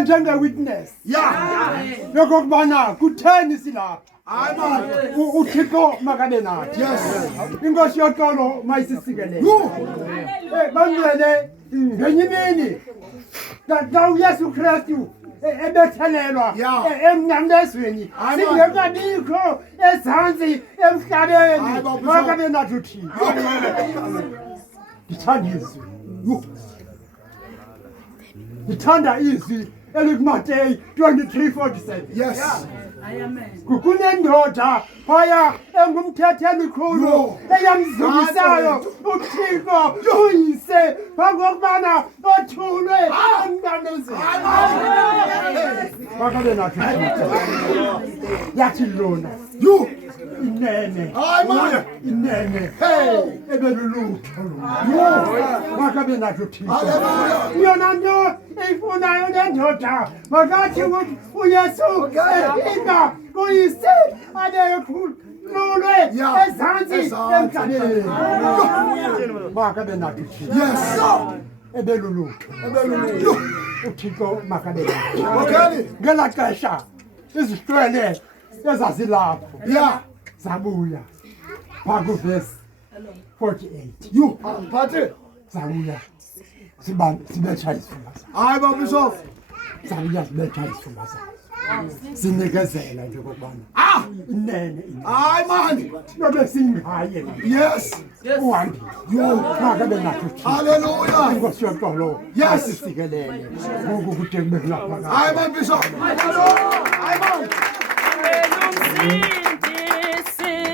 njenge-witness Yeah. yokokubana kutheni silapha Hayi man. uthixo makabe nathi Yes. inkosi yoxolo mayisisikelele bangcwele ngenye imini xa uyesu kristu ebethelelwa Yeah. emnqamlezweni Amen. singekabikho ezantsi emhlabeni Hayi, baba, makabe nathi uthixo ndithanda izwi ndithanda izwi elikumateyi 23:47 Yes. kunendoda phaya engumthethelikhulu Yo. eyamzulisayo uthixo uyise phambi othulwe emnqamlezweni makabe nathi yathi lona You. inene Hayi man. inene ebelulutho makabe nathi uthixo Hallelujah. yona nto eyifunayo lendoda makathi uyesu ephinda kuyise abekhululwe Yeah. ezantsi Ezantsi. emhlabeni makabe nathi uthixo Yes. ebelulutho Ebelulu. uthixo makabe nathi Okay. ngelaa xesha izihlwele ezazilapho Yeah. zabuya phaa kuvesi 48 You. Pati. zabuya sibetsha isifuba zayo Hayi baba Bishop. zabuya sibetsha isifuba zayo sinikezela nje kokubana inene Hayi man. nobe singaye Yes. uhambile makabe nathi uthixo Hallelujah. inkosi yoxolo Yes. asisikelele ngoku kude kube kulapha Hayi man Bishop. Hayi man. Hallelujah.